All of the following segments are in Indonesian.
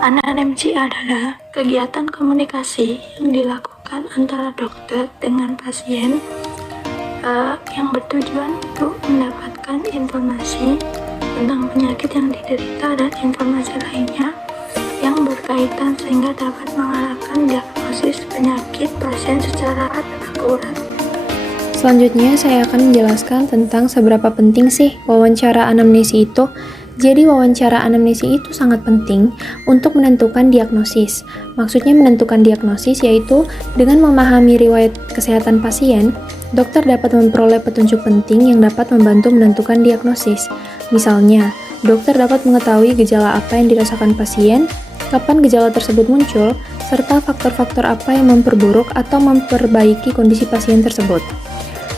Anamnesi adalah kegiatan komunikasi yang dilakukan antara dokter dengan pasien yang bertujuan untuk mendapatkan informasi tentang penyakit yang diderita dan informasi lainnya yang berkaitan sehingga dapat mengarahkan diagnosis penyakit pasien secara akurat. Selanjutnya saya akan menjelaskan tentang seberapa penting sih wawancara anamnesi itu. Jadi wawancara anamnesi itu sangat penting untuk menentukan diagnosis. Maksudnya menentukan diagnosis yaitu dengan memahami riwayat kesehatan pasien, dokter dapat memperoleh petunjuk penting yang dapat membantu menentukan diagnosis. Misalnya, dokter dapat mengetahui gejala apa yang dirasakan pasien, kapan gejala tersebut muncul, serta faktor-faktor apa yang memperburuk atau memperbaiki kondisi pasien tersebut.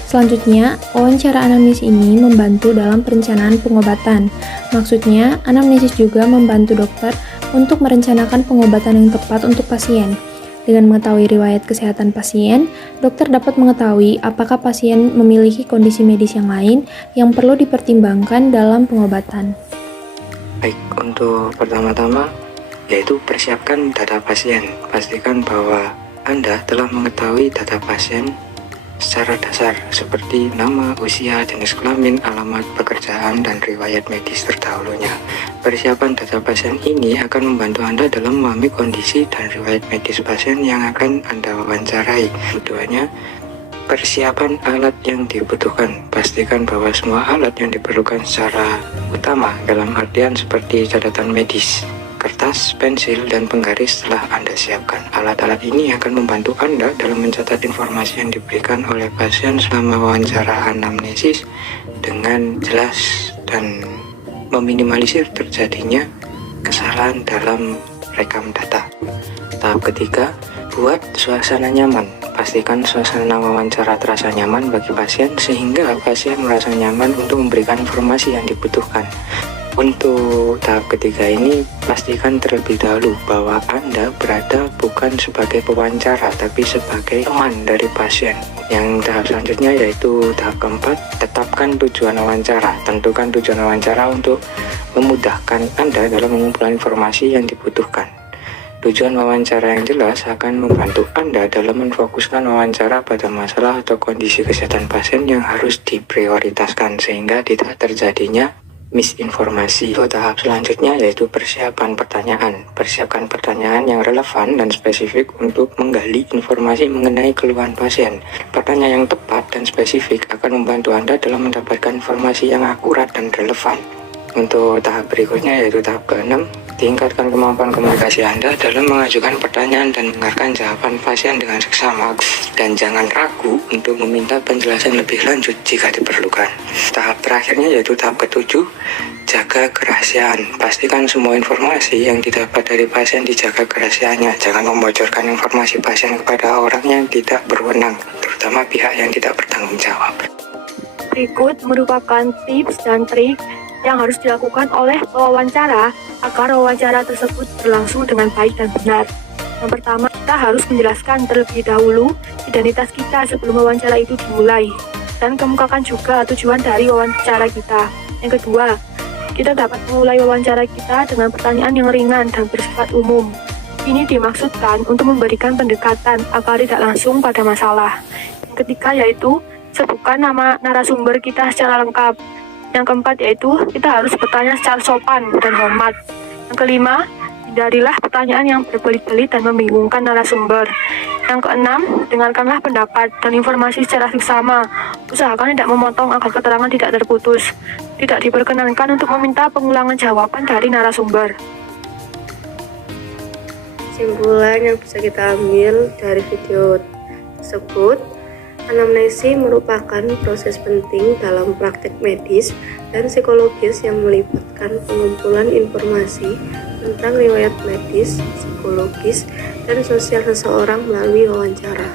Selanjutnya, wawancara anamnesis ini membantu dalam perencanaan pengobatan. Maksudnya, anamnesis juga membantu dokter untuk merencanakan pengobatan yang tepat untuk pasien. Dengan mengetahui riwayat kesehatan pasien, dokter dapat mengetahui apakah pasien memiliki kondisi medis yang lain yang perlu dipertimbangkan dalam pengobatan. Baik, untuk pertama-tama yaitu persiapkan data pasien. Pastikan bahwa Anda telah mengetahui data pasien secara dasar seperti nama, usia, jenis kelamin, alamat pekerjaan, dan riwayat medis terdahulunya. Persiapan data pasien ini akan membantu Anda dalam memahami kondisi dan riwayat medis pasien yang akan Anda wawancarai. Keduanya, persiapan alat yang dibutuhkan. Pastikan bahwa semua alat yang diperlukan secara utama dalam artian seperti catatan medis, kertas, pensil, dan penggaris telah Anda siapkan. Alat-alat ini akan membantu Anda dalam mencatat informasi yang diberikan oleh pasien selama wawancara anamnesis dengan jelas dan meminimalisir terjadinya kesalahan dalam rekam data. Tahap ketiga, buat suasana nyaman. Pastikan suasana wawancara terasa nyaman bagi pasien sehingga pasien merasa nyaman untuk memberikan informasi yang dibutuhkan. Untuk tahap ketiga ini, pastikan terlebih dahulu bahwa Anda berada bukan sebagai pewawancara, tapi sebagai teman dari pasien. Yang tahap selanjutnya yaitu tahap keempat, tetapkan tujuan wawancara. Tentukan tujuan wawancara untuk memudahkan Anda dalam mengumpulkan informasi yang dibutuhkan. Tujuan wawancara yang jelas akan membantu Anda dalam memfokuskan wawancara pada masalah atau kondisi kesehatan pasien yang harus diprioritaskan sehingga tidak terjadinya misinformasi. Untuk tahap selanjutnya yaitu persiapan pertanyaan. Persiapkan pertanyaan yang relevan dan spesifik untuk menggali informasi mengenai keluhan pasien. Pertanyaan yang tepat dan spesifik akan membantu Anda dalam mendapatkan informasi yang akurat dan relevan. Untuk tahap berikutnya yaitu tahap ke-6, tingkatkan kemampuan komunikasi Anda dalam mengajukan pertanyaan dan mendengarkan jawaban pasien dengan seksama, dan jangan ragu untuk meminta penjelasan lebih lanjut jika diperlukan. Tahap terakhirnya yaitu tahap ke-7, jaga kerahasiaan. Pastikan semua informasi yang didapat dari pasien dijaga kerahasiaannya. Jangan membocorkan informasi pasien kepada orang yang tidak berwenang, terutama pihak yang tidak bertanggung jawab. Berikut merupakan tips dan trik yang harus dilakukan oleh pewawancara agar wawancara tersebut berlangsung dengan baik dan benar. Yang pertama, kita harus menjelaskan terlebih dahulu identitas kita sebelum wawancara itu dimulai dan kemukakan juga tujuan dari wawancara kita. Yang kedua, kita dapat memulai wawancara kita dengan pertanyaan yang ringan dan bersifat umum. Ini dimaksudkan untuk memberikan pendekatan agar tidak langsung pada masalah. Yang ketiga yaitu sebutkan nama narasumber kita secara lengkap. Yang keempat yaitu kita harus bertanya secara sopan dan hormat. Yang kelima, hindarilah pertanyaan yang berbelit-belit dan membingungkan narasumber. Yang keenam, dengarkanlah pendapat dan informasi secara seksama. Usahakan tidak memotong agar keterangan tidak terputus. Tidak diperkenankan untuk meminta pengulangan jawaban dari narasumber. Kesimpulan yang bisa kita ambil dari video tersebut, anamnesi merupakan proses penting dalam praktik medis dan psikologis yang melibatkan pengumpulan informasi tentang riwayat medis, psikologis, dan sosial seseorang melalui wawancara.